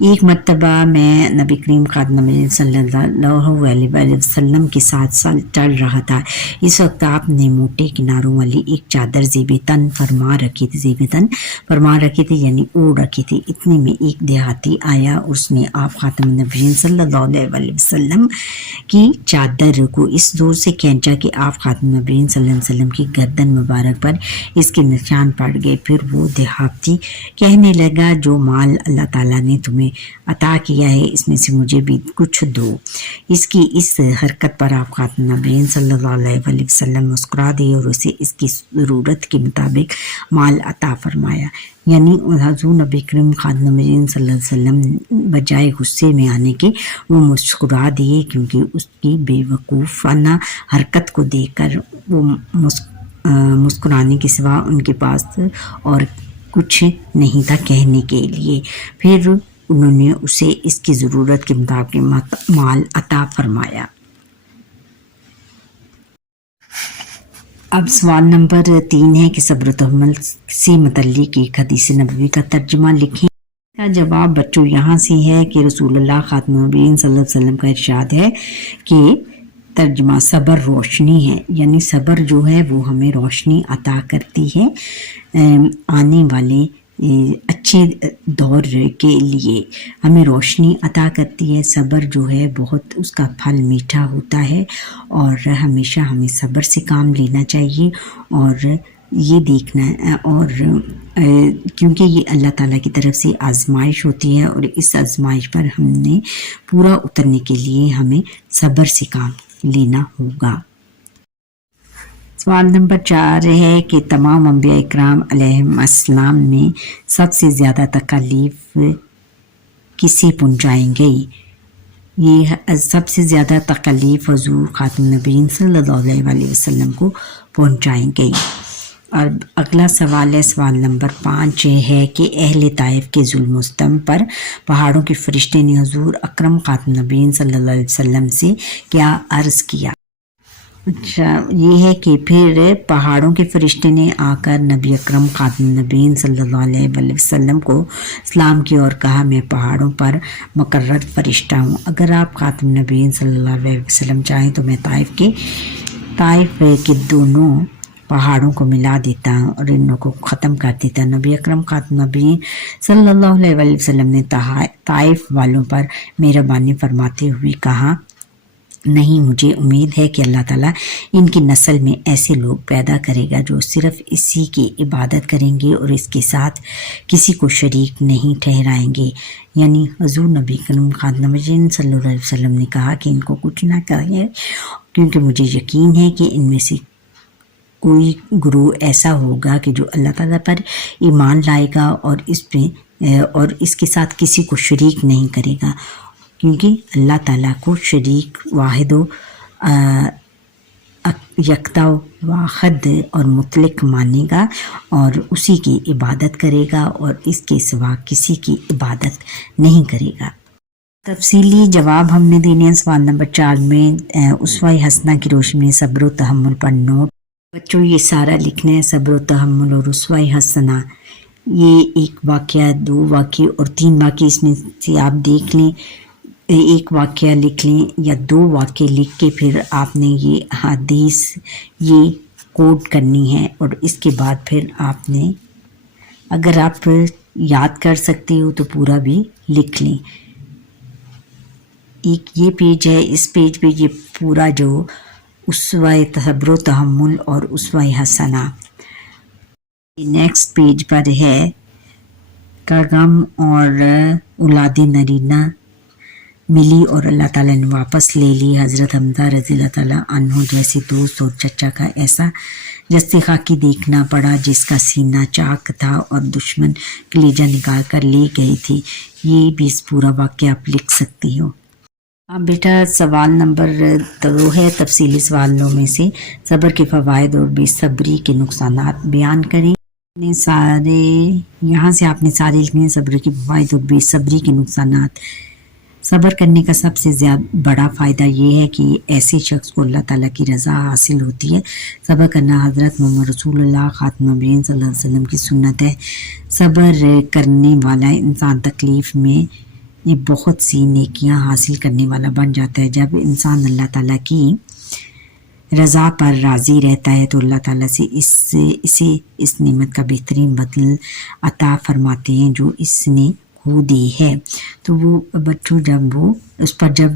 ایک مرتبہ میں نبی کریم خاتم صلی اللہ علیہ وسلم کے ساتھ چل رہا تھا. اس وقت آپ نے موٹے کناروں والی ایک چادر زیب تن فرما رکھی تھی یعنی اوڑھ رکھی تھی. اتنے میں ایک دیہاتی آیا، اس نے آپ خاتم النبیین صلی اللہ علیہ وسلم کی چادر کو اس زور سے کھینچا کہ آپ خاتم النبیین صلی اللہ علیہ وسلم کی گردن مبارک پر اس کے نشان پڑ گئے. پھر وہ دیہاتی کہنے لگا، جو مال اللہ تعالیٰ نے تمہیں عطا کیا ہے اس میں سے مجھے بھی کچھ دو. اس کی اس حرکت پر آپ خاتم النبیین صلی اللہ علیہ وسلم مسکرا دیے اور اسے اس کی ضرورت کے مطابق مال عطا فرمایا. یعنی حضور نبی کریم خاتم النبیین صلی اللہ علیہ وسلم بجائے غصے میں آنے کے وہ مسکرا دیے، کیونکہ اس کی بے وقوفانہ حرکت کو دیکھ کر وہ مسکرانے کے سوا ان کے پاس اور کچھ نہیں تھا کہنے کے لیے. پھر انہوں نے اسے اس کی ضرورت کے مطابق مال عطا فرمایا. اب سوال نمبر 3 ہے کہ صبر و تحمل سے متعلق ایک حدیث نبوی کا ترجمہ لکھیں. کا جواب بچوں یہاں سے ہے کہ رسول اللہ خاتم النبیین صلی اللہ علیہ وسلم کا ارشاد ہے کہ ترجمہ صبر روشنی ہے، یعنی صبر جو ہے وہ ہمیں روشنی عطا کرتی ہے آنے والے اچھے دور کے لیے ہمیں روشنی عطا کرتی ہے. صبر جو ہے بہت اس کا پھل میٹھا ہوتا ہے اور ہمیشہ ہمیں صبر سے کام لینا چاہیے اور یہ دیکھنا اور کیونکہ یہ اللہ تعالیٰ کی طرف سے آزمائش ہوتی ہے اور اس آزمائش پر ہم نے پورا اترنے کے لیے ہمیں صبر سے کام لینا ہوگا. سوال نمبر 4 ہے کہ تمام انبیاء اکرام علیہم السلام میں سب سے زیادہ تکالیف کسے پہنچائیں گئی؟ یہ سب سے زیادہ تکالیف حضور خاتم النبیین صلی اللہ علیہ وسلم کو پہنچائیں گئی. اور اگلا سوال ہے، سوال نمبر 5 ہے کہ اہل طائف کے ظلم و ستم پر پہاڑوں کے فرشتے نے حضور اکرم خاتم النبیین صلی اللہ علیہ وسلم سے کیا عرض کیا؟ اچھا، یہ ہے کہ پھر پہاڑوں کے فرشتے نے آ کر نبی اکرم خاتم النبیین صلی اللہ علیہ وسلم کو سلام کیا اور کہا، میں پہاڑوں پر مقرر فرشتہ ہوں. اگر آپ خاتم النبیین صلی اللہ علیہ وسلم چاہیں تو میں طائف کے دونوں پہاڑوں کو ملا دیتا ہوں اور ان کو ختم کر دیتا. نبی اکرم خاتم النبیین صلی اللہ علیہ وسلم نے طائف والوں پر مہربانی فرماتے ہوئے کہا، نہیں، مجھے امید ہے کہ اللہ تعالیٰ ان کی نسل میں ایسے لوگ پیدا کرے گا جو صرف اسی کی عبادت کریں گے اور اس کے ساتھ کسی کو شریک نہیں ٹھہرائیں گے. یعنی حضور نبی کریم خاتم النبیین صلی اللہ علیہ وسلم نے کہا کہ ان کو کچھ نہ کہے، کیونکہ مجھے یقین ہے کہ ان میں سے کوئی گروہ ایسا ہوگا کہ جو اللہ تعالیٰ پر ایمان لائے گا اور اس کے ساتھ کسی کو شریک نہیں کرے گا، کیونکہ اللہ تعالیٰ کو شریک واحد و یکتا واحد اور مطلق مانے گا اور اسی کی عبادت کرے گا اور اس کے سوا کسی کی عبادت نہیں کرے گا. تفصیلی جواب ہم نے دینے ہیں سوال نمبر 4 میں اسوہ حسنہ کی روشنی میں صبر و تحمل پر نوٹ. بچوں یہ سارا لکھنا ہے، صبر و تحمل اور اسوہ حسنہ، یہ ایک واقعہ، 2 واقعے اور 3 واقعے اس میں سے آپ دیکھ لیں. ایک واقعہ لکھ لیں یا 2 واقعے لکھ کے پھر آپ نے یہ حدیث یہ کوٹ کرنی ہے اور اس کے بعد پھر آپ نے اگر آپ یاد کر سکتے ہو تو پورا بھی لکھ لیں. ایک یہ پیج ہے، اس پیج پہ یہ پورا جو اسوہ صبر و تحمل اور اسوہ حسنہ. نیکسٹ پیج پر ہے کا غم اور اولاد نرینہ ملی اور اللہ تعالیٰ نے واپس لے لی. حضرت حمزہ رضی اللہ تعالیٰ عنہ جیسے دوست اور چچا کا ایسا جستے خاکی دیکھنا پڑا جس کا سینہ چاک تھا اور دشمن کلیجہ نکال کر لے گئی تھی. یہ بھی اس پورا واقعہ آپ لکھ سکتی ہو. اب بیٹا سوال نمبر 2 ہے، تفصیلی سوالوں میں سے صبر کے فوائد اور بے صبری کے نقصانات بیان کریں. یہاں سے آپ نے سارے لکھنے ہیں، صبر کے فوائد اور بے صبری کے نقصانات. صبر کرنے کا سب سے زیادہ بڑا فائدہ یہ ہے کہ ایسے شخص کو اللہ تعالیٰ کی رضا حاصل ہوتی ہے. صبر کرنا حضرت محمد رسول اللہ خاتم النبیین صلی اللہ علیہ وسلم کی سنت ہے. صبر کرنے والا انسان تکلیف میں یہ بہت سی نیکیاں حاصل کرنے والا بن جاتا ہے۔ جب انسان اللہ تعالیٰ کی رضا پر راضی رہتا ہے تو اللہ تعالیٰ سے اسے اس نعمت کا بہترین بدل عطا فرماتے ہیں جو اس نے خو دی ہے۔ تو وہ بچوں جب وہ اس پر جب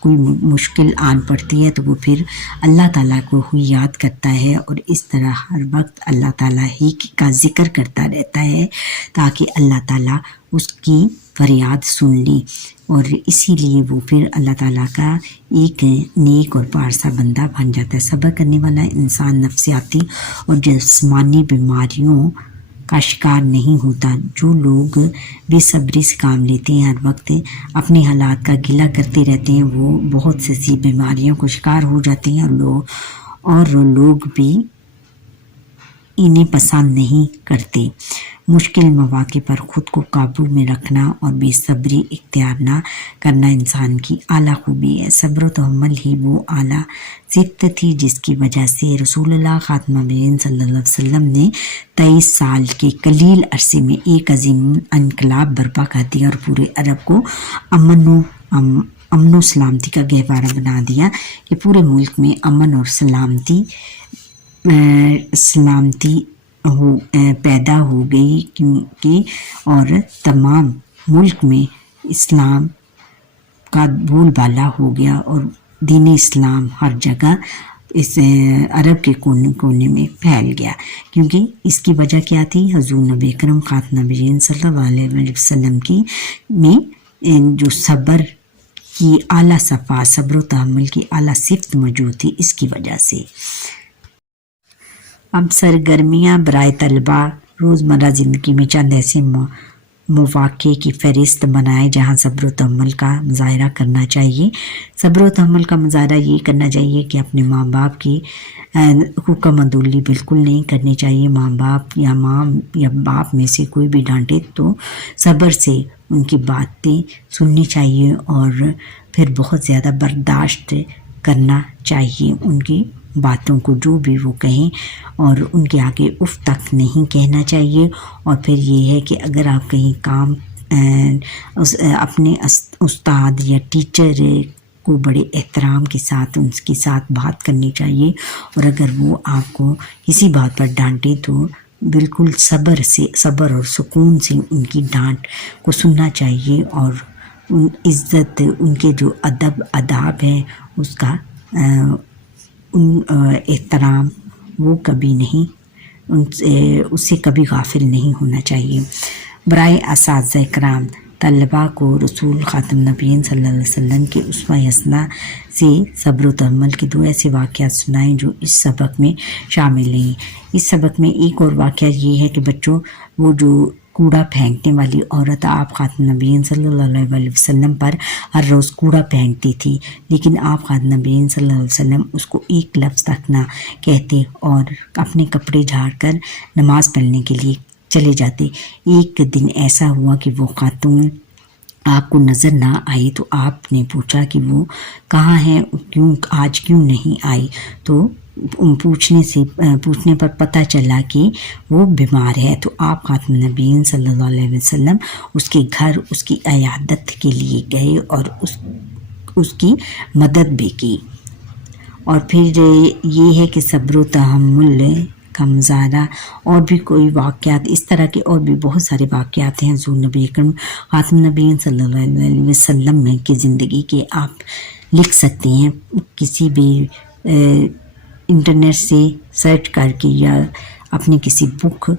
کوئی مشکل آن پڑتی ہے تو وہ پھر اللہ تعالیٰ کو ہی یاد کرتا ہے اور اس طرح ہر وقت اللہ تعالیٰ ہی کا ذکر کرتا رہتا ہے تاکہ اللہ تعالیٰ اس کی فریاد سن لی، اور اسی لیے وہ پھر اللہ تعالیٰ کا ایک نیک اور پارسا بندہ بن جاتا ہے۔ صبر کرنے والا انسان نفسیاتی اور جسمانی بیماریوں کا شکار نہیں ہوتا۔ جو لوگ بے صبری سے کام لیتے ہیں، ہر وقت اپنے حالات کا گلہ کرتے رہتے ہیں، وہ بہت سی بیماریوں کو شکار ہو جاتے ہیں اور لوگ بھی انہیں پسند نہیں کرتے۔ مشکل مواقع پر خود کو قابو میں رکھنا اور بے صبری اختیار نہ کرنا انسان کی اعلیٰ خوبی ہے۔ صبر و تحمل ہی وہ اعلیٰ صفت تھی جس کی وجہ سے رسول اللہ خاتم النبیین صلی اللہ علیہ وسلم نے 23 سال کے قلیل عرصے میں ایک عظیم انقلاب برپا کر دیا اور پورے عرب کو امن و سلامتی کا گہوارہ بنا دیا کہ پورے ملک میں امن اور سلامتی پیدا ہو گئی، کیونکہ اور تمام ملک میں اسلام کا بول بالا ہو گیا اور دین اسلام ہر جگہ اس عرب کے کونے کونے میں پھیل گیا۔ کیونکہ اس کی وجہ کیا تھی؟ حضور نبی اکرم خاتم النبیین صلی اللہ علیہ وسلم میں جو صبر کی اعلیٰ صفا، صبر و تحمل کی اعلیٰ صفت موجود تھی، اس کی وجہ سے۔ اب سرگرمیاں برائے طلبہ روزمرہ زندگی میں چند ایسے مواقع کی فہرست بنائے جہاں صبر و تحمل کا مظاہرہ کرنا چاہیے۔ صبر و تحمل کا مظاہرہ یہ کرنا چاہیے کہ اپنے ماں باپ کی حکم عدولی بالکل نہیں کرنی چاہیے۔ ماں باپ یا ماں یا باپ میں سے کوئی بھی ڈانٹے تو صبر سے ان کی باتیں سننی چاہیے اور پھر بہت زیادہ برداشت کرنا چاہیے ان کی باتوں کو، جو بھی وہ کہیں، اور ان کے آگے اف تک نہیں کہنا چاہیے۔ اور پھر یہ ہے کہ اگر آپ کہیں کام اپنے استاد یا ٹیچر کو بڑے احترام کے ساتھ ان کے ساتھ بات کرنی چاہیے، اور اگر وہ آپ کو کسی بات پر ڈانٹے تو بالکل صبر اور سکون سے ان کی ڈانٹ کو سننا چاہیے، اور عزت ان کے جو آداب ہیں اس کا احترام وہ کبھی نہیں، اس سے کبھی غافل نہیں ہونا چاہیے۔ برائے اساتذہ کرام، طلباء کو رسول خاتم النبیین صلی اللہ علیہ وسلم کے اسوہ حسنہ سے صبر و تحمل کے 2 ایسے واقعات سنائیں جو اس سبق میں شامل ہیں۔ اس سبق میں ایک اور واقعہ یہ ہے کہ بچوں، وہ جو کوڑا پھینکنے والی عورت آپ خاتم النبیین صلی اللہ علیہ وسلم پر ہر روز کوڑا پھینکتی تھی، لیکن آپ خاتم النبیین صلی اللہ علیہ وسلم اس کو ایک لفظ تک نہ کہتے اور اپنے کپڑے جھاڑ کر نماز پڑھنے کے لیے چلے جاتے۔ ایک دن ایسا ہوا کہ وہ خاتون آپ کو نظر نہ آئی تو آپ نے پوچھا کہ وہ کہاں ہیں، آج کیوں نہیں آئی؟ تو پوچھنے پر پتہ چلا کہ وہ بیمار ہے۔ تو آپ خاتم النبیین صلی اللہ علیہ وسلم اس کے گھر اس کی عیادت کے لیے گئے اور اس کی مدد بھی کی۔ اور پھر یہ ہے کہ صبر و تحمل کا مظاہرہ، اور بھی کوئی واقعات اس طرح کے اور بھی بہت سارے واقعات ہیں حضور نبی اکرم خاتم النبیین صلی اللہ علیہ وسلم کی زندگی کے آپ لکھ سکتے ہیں، کسی بھی انٹرنیٹ سے سرچ کر کے یا اپنے کسی بک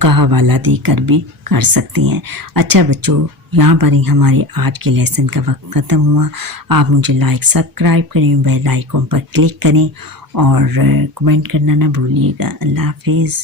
کا حوالہ دے کر بھی کر سکتے ہیں۔ اچھا بچوں، یہاں پر ہی ہمارے آج کے لیسن کا وقت ختم ہوا۔ آپ مجھے لائک سبسکرائب کریں، بیل آئیکن پر کلک کریں اور کمنٹ کرنا نہ بھولیے گا۔ اللہ حافظ۔